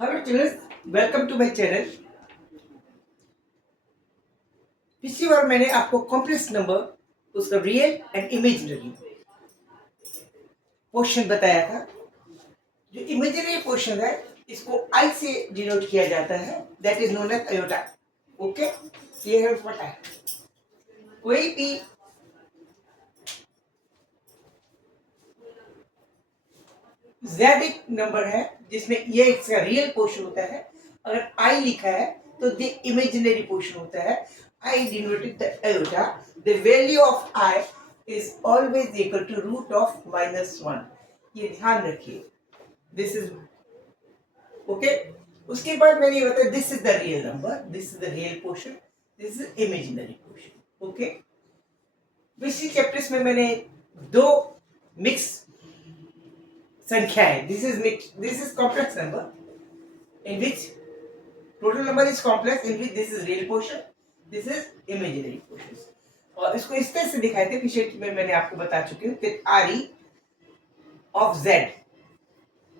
Hello childrens, welcome to my channel. पिछली बार मैंने आपको कॉम्प्लेक्स नंबर उसका रियल एंड इमेजिनरी पोर्शन बताया था। जो इमेजिनरी पोर्शन है इसको आई से डिनोट किया जाता है, that is known as iota. Okay, ये है पता है। कोई भी जेड एक नंबर है जिसमें ये इसका रियल पोर्शन होता है। अगर आई लिखा है तो द इमेजिनरी पोर्शन होता है। I denoted the iota, the value of i is always equal to root of -1। ये ध्यान रखिए, दिस इज ओके। उसके बाद मैंने ये बताया this is the real number, this is the real portion, this is imaginary portion. Okay, पिछले chapters में मैंने दो मिक्स संख्या है, this is mix, this is complex number in which total number is complex, in which this is real portion, this is imaginary portion। और इसको इस तरह से दिखाए थे पिछले में, मैंने आपको बता चुकी हूँ कि RE of Z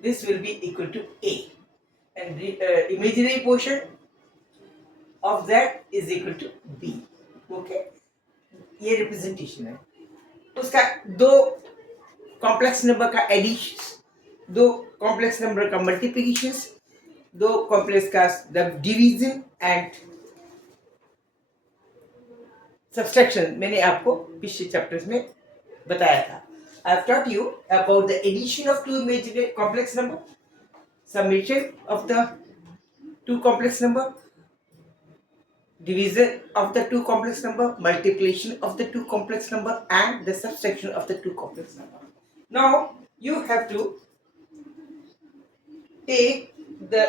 this will be equal to A and imaginary portion of Z is equal to B। Okay, ये रिप्रेजेंटेशन है उसका। दो कॉम्प्लेक्स नंबर का एडिशन, दो कॉम्प्लेक्स नंबर का मल्टीप्लिकेशन, दो कॉम्प्लेक्स का डिवीजन एंड सब्सट्रैक्शन मैंने आपको पिछले चैप्टर्स में बताया था। I have taught you about the addition of two imaginary complex number, summation of the two complex number, division of the two complex number, multiplication of the two complex number and the subtraction of the two complex number. Now you have to take the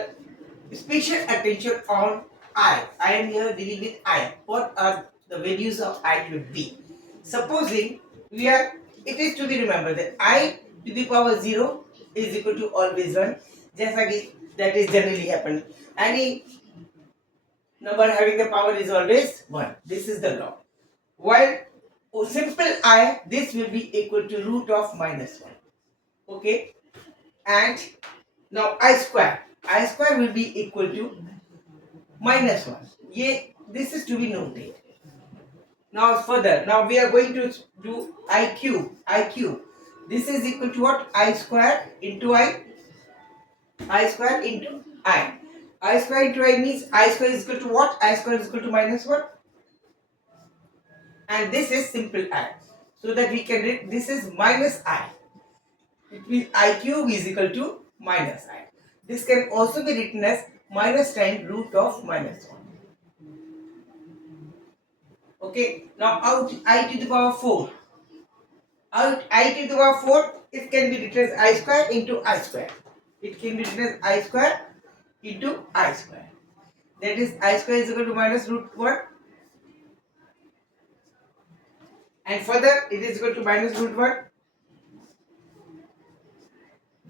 special attention on I. I am here dealing with I. What are the values of I should be? Supposing we are, it is to be remembered that I to the power 0 is equal to always 1, जैसा कि that is generally happen. Any number having the power is always 1. This is the law. While simple I, this will be equal to root of -1. Okay, and now I square. I square will be equal to -1. Yeah, this is to be noted. Now further, now we are going to do I cube. I cube. This is equal to what? I square into I. I square into I. I square into I means I square is equal to what? I square is equal to -1. And this is simple I. So that we can read this is minus I. It means I cube is equal to minus I. This can also be written as minus times root of -1. Okay. Now out I to the power 4. Out I to the power 4, it can be written as I square into I square. It can be written as I square into I square. That is I square is equal to minus root 1. And further it is equal to minus root 1.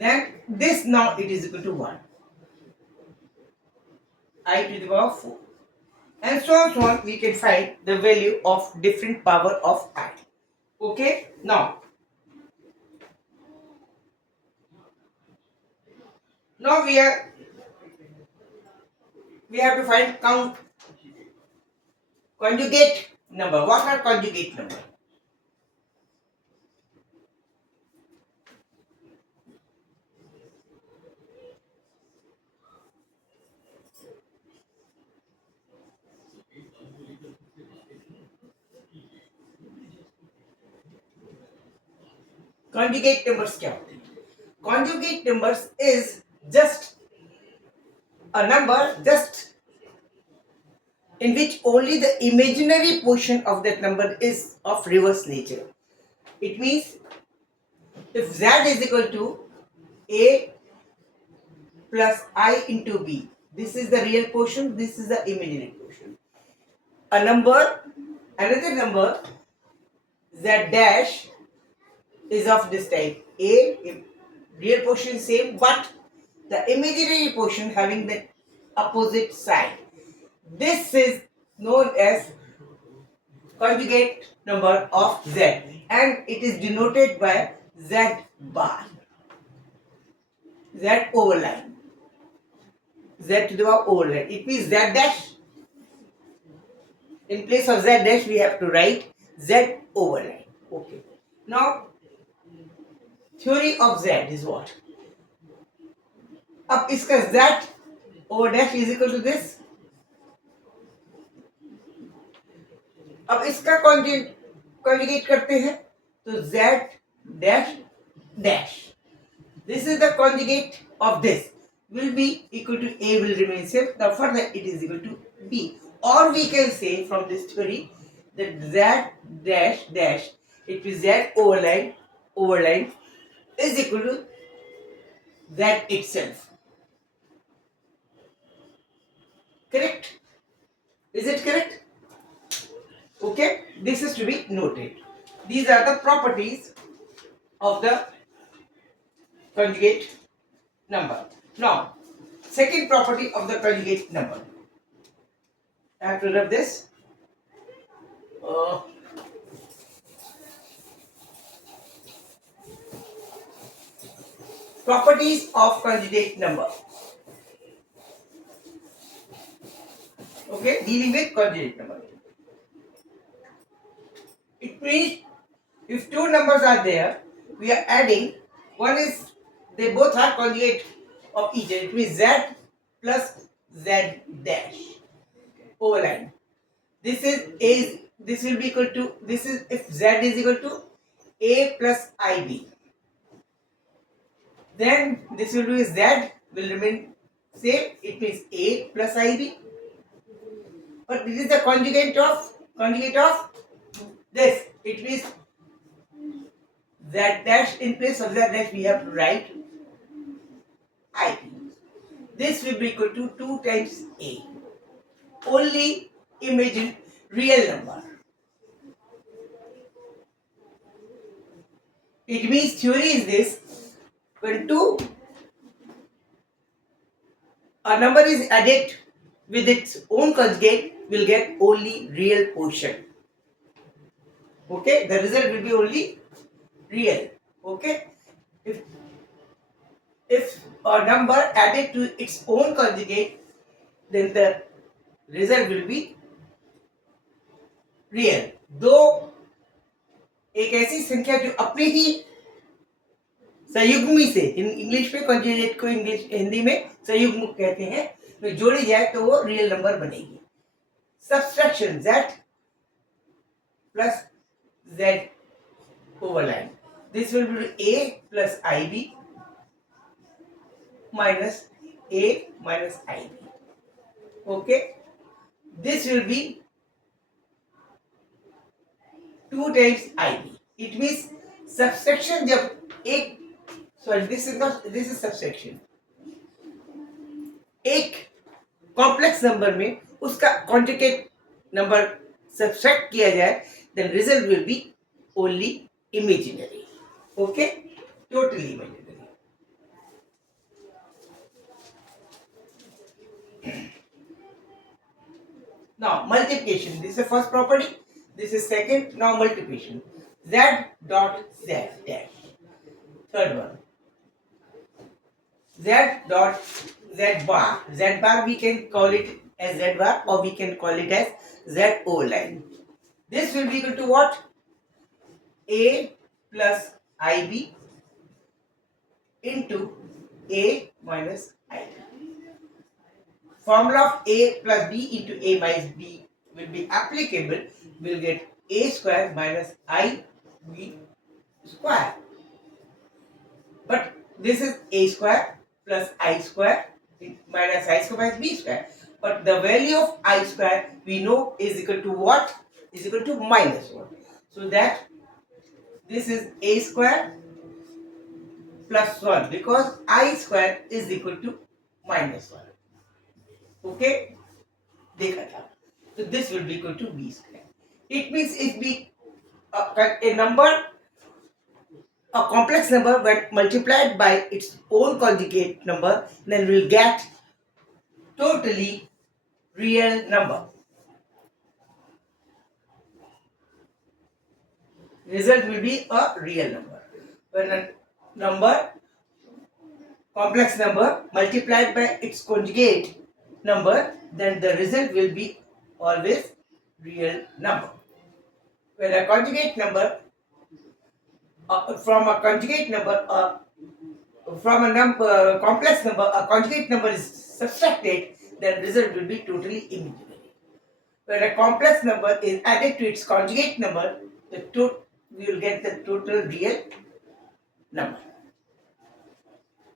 Then this now it is equal to 1. I to the power 4. And so on, we can find the value of different power of I. Okay, now we have to find conjugate number. What are conjugate number? Conjugate numbers क्या होते हैं? Conjugate numbers is just a number just in which only the imaginary portion of that number is of reverse nature. It means if Z is equal to A plus I into B, this is the real portion, this is the imaginary portion. Another number Z dash is of this type. A, real portion same, but the imaginary portion having the opposite side. This is known as conjugate number of Z, and it is denoted by Z bar, Z overline. z to the power overline. It means z dash. In place of z dash, we have to write z overline. Okay. Now, theory of z is what? अब इसका z over dash is equal to this. अब इसका conjugate करते हैं तो z dash dash. This is the conjugate of this will be equal to a will remain same. Now further it is equal to b. Or we can say from this theory that z dash dash it is z overline is equal to z itself. Correct? Is it correct? Okay, this is to be noted. These are the properties of the conjugate number. Now, second property of the conjugate number. I have to rub this. Properties of conjugate number. Okay, dealing with conjugate number. It means if two numbers are there, we are adding. One is they both are conjugate of each other. It means z plus z dash overline. This will be equal to this is if z is equal to a plus ib. Then this will be z will remain same. It means a plus ib. But this is the conjugate of this. It means z dash in place of z dash we have to write ib. This will be equal to 2 times a. Only imagine real number. It means theory is this: when a number is added with its own conjugate, will get only real portion. Okay, the result will be only real. Okay, if a number added to its own conjugate, then the result will be real. दो एक ऐसी संख्या जो अपने ही संयुग्मी से English में conjugate को English Hindi में संयुग्म कहते हैं, तो जोड़ी जाए तो वो रियल नंबर बनेगी. Subtraction z plus z overline. This will be a plus ib minus a minus ib. Okay, this will be 2 times ib. It means subtraction जब एक this is subtraction. एक कॉम्प्लेक्स नंबर में उसका conjugate number subtract किया जाए, then result will be only imaginary. Okay, totally imaginary. Now multiplication. This is the first property. This is second. Now multiplication. Z dot z dash. Third one. Z dot z bar. Z bar we can call it as z bar or we can call it as z overline. This will be equal to what? A plus ib into a minus ib. Formula of a plus b into a minus b will be applicable. We'll get a square minus ib square. But this is a square plus I square minus I square minus b square. But the value of I square we know is equal to what? Is equal to minus 1. So that this is a square plus 1 because I square is equal to minus 1. Okay? देखा था. So this will be equal to b square. It means if we a number, a complex number when multiplied by its own conjugate number, then we'll get totally real number. Result will be a real number. When a number complex number multiplied by its conjugate number, then the result will be always real number. When a conjugate number from a conjugate number from a number complex number a conjugate number is subtracted, then result will be totally imaginary. When a complex number is added to its conjugate number, we will get the total real number,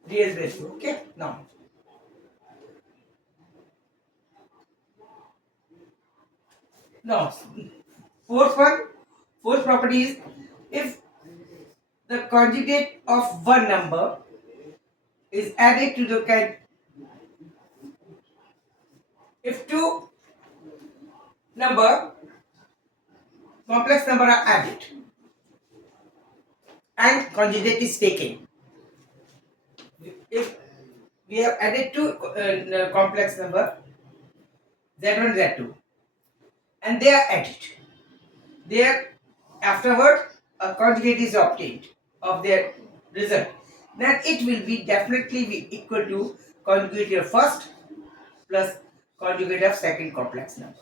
real value. Okay, now fourth one, fourth property is, if the conjugate of one number is added to the if two number complex number are added and conjugate is taken. If we have added two complex number z1 z2 and they are added, there afterward a conjugate is obtained of their result, then it will be definitely be equal to conjugate of first plus conjugate of second complex number.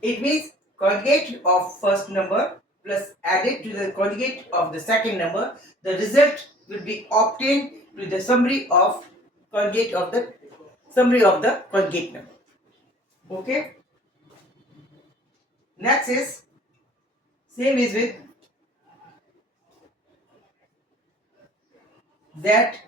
It means conjugate of first number plus added to the conjugate of the second number, the result will be obtained to the summary of conjugate of the conjugate number. Okay. Next is same is with that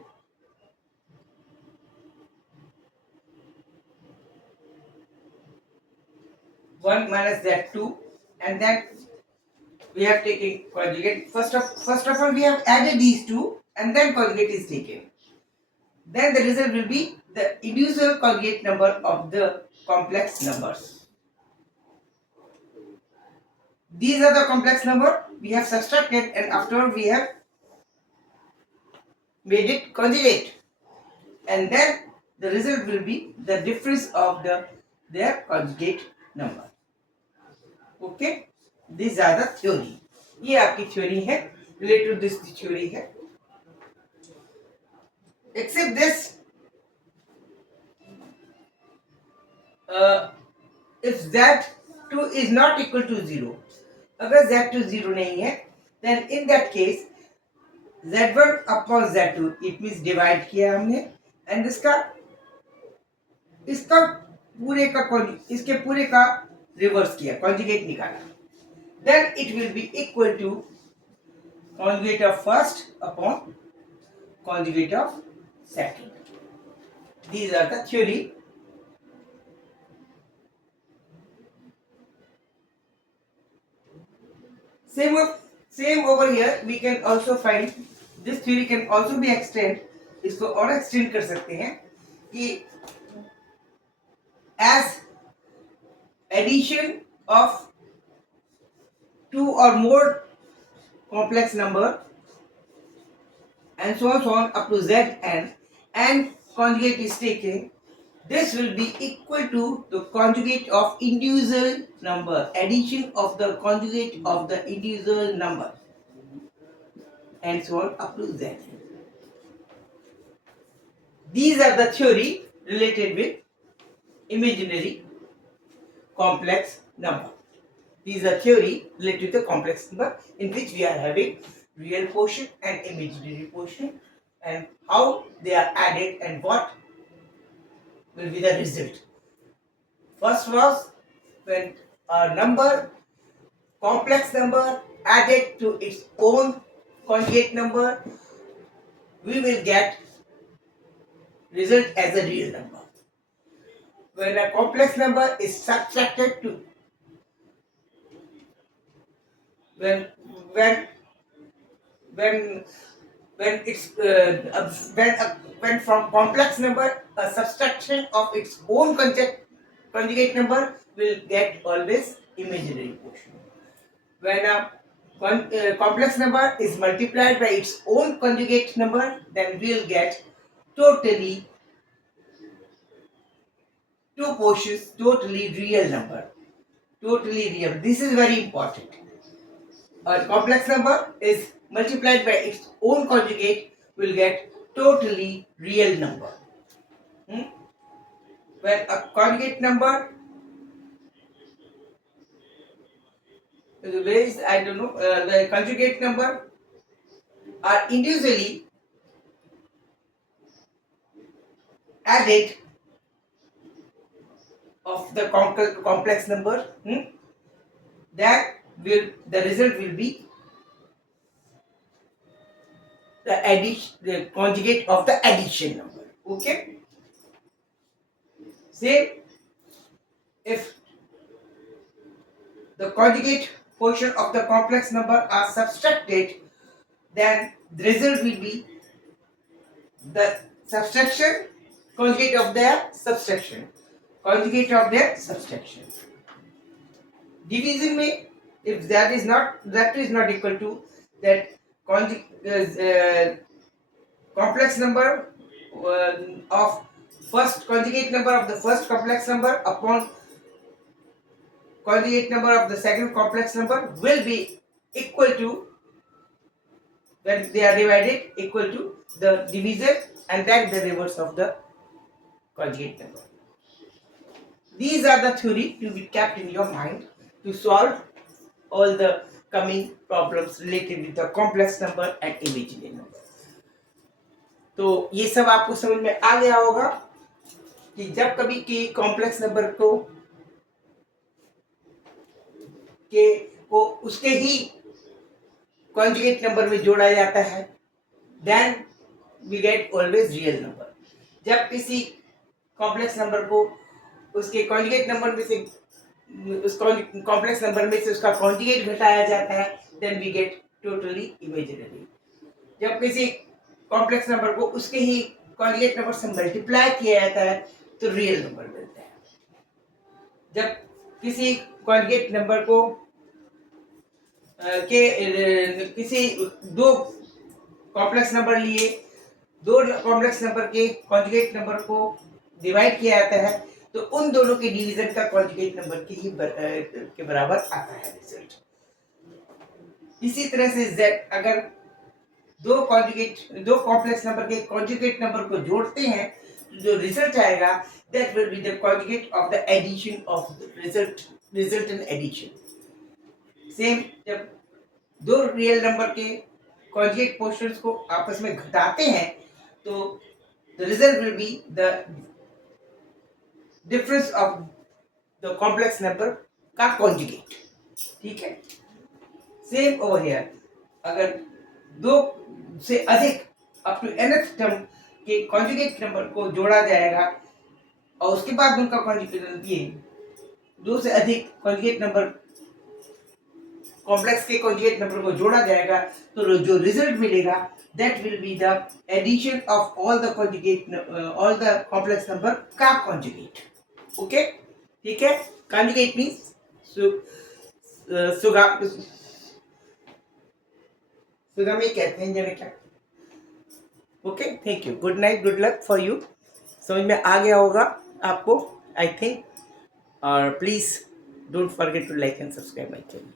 one minus that two, and then we have taken conjugate. First of all, we have added these two, and then conjugate is taken. Then the result will be the individual conjugate number of the complex numbers. These are the complex number we have subtracted, and afterward we have made it conjugate, and then the result will be the difference of their conjugate number. Okay, these are the theory. ये आपकी theory है, related to this theory है. Except this, if z2 is not equal to 0, अगर z2 0 नहीं है, then in that case z1 upon z2, it means divide किया हमने, and इसके पूरे का रिवर्स किया, conjugate निकाला, then it will be equal to conjugate of first upon conjugate of second. These are the theory. Same over here we can also find, this theory can also be extend, इसको और extend कर सकते हैं कि as addition of two or more complex number and so on up to zn, and conjugate is taken, this will be equal to the conjugate of individual number, addition of the conjugate of the individual number, and so on up to z. These are the theory related with imaginary complex number. These are theory related to the complex number, in which we are having real portion and imaginary portion, and how they are added and what will be the result. First was when a number, complex number, added to its own conjugate number, we will get result as a real number. When a complex number is subtracted to when it's when from complex number a subtraction of its own conjugate number will get always imaginary portion. When a complex number is multiplied by its own conjugate number, then we will get totally two portions, totally real number, totally real. This is very important. A complex number is multiplied by its own conjugate will get totally real number. When a conjugate number the conjugate number are individually added of the complex number, that will the result will be the conjugate of the addition number. Okay, say if the conjugate portion of the complex number are subtracted, then the result will be the subtraction conjugate of their subtraction, conjugate of their subtraction. Division में if that is not equal to that complex number of first conjugate number of the first complex number upon conjugate number of the second complex number will be equal to, when they are divided, equal to the divisor and then the reverse of the conjugate number. These are the theory to be kept in your mind to solve all the coming problems related with the complex number and imaginary number. तो ये सब आपको समझ में आ गया होगा कि जब कभी की कॉम्प्लेक्स नंबर को उसके ही कॉन्जुगेट नंबर में जोड़ा जाता है, then we get always real number. जब किसी कॉम्प्लेक्स नंबर को उसके कॉन्जुगेट नंबर में से उस कॉम्प्लेक्स नंबर में से उसका कॉन्जुगेट घटाया जाता है, then we get totally imaginary. जब किसी कॉम्प्लेक्स नंबर को उसके ही कॉन्जुगेट नंबर से मल्टीप्लाई किया जाता है तो रियल नंबर मिलता है. जब किसी कॉन्जुगेट नंबर को किसी दो कॉम्प्लेक्स नंबर लिए, दो कॉम्प्लेक्स नंबर के कॉन्जुगेट नंबर को डिवाइड किया जाता है तो उन दोनों के डिवीजन का कॉन्जुगेट नंबर के बराबर आता है रिजल्ट. इसी तरह से z, अगर दो कॉम्प्लेक्स नंबर के कॉन्जुगेट नंबर को जोड़ते हैं तो जो रिजल्ट आएगा that will be the conjugate of the addition of the resultant addition. Same जब दो रियल नंबर के कॉन्जुगेट पोर्शंस को आपस में घटाते हैं तो the result will be the difference of the complex number का conjugate. ठीक है. सेम ओवर हियर, अगर दो से अधिक अप टू nth टर्म के कॉन्जुगेट नंबर को जोड़ा जाएगा और उसके बाद उनका कॉन्जुगेट, ये दो से अधिक कॉन्जुगेट नंबर कॉम्प्लेक्स के कॉन्जुगेट नंबर को जोड़ा जाएगा तो जो रिजल्ट मिलेगा that will be the addition of all the complex number का कॉन्जुगेट. ओके, ठीक है. कॉन्जुगेट मींस सुगामी कहते हैं जरा क्या. Okay, thank you. Good night, good luck for you. समझ में आ गया होगा आपको, आई थिंक. और please don't forget to like and subscribe my channel.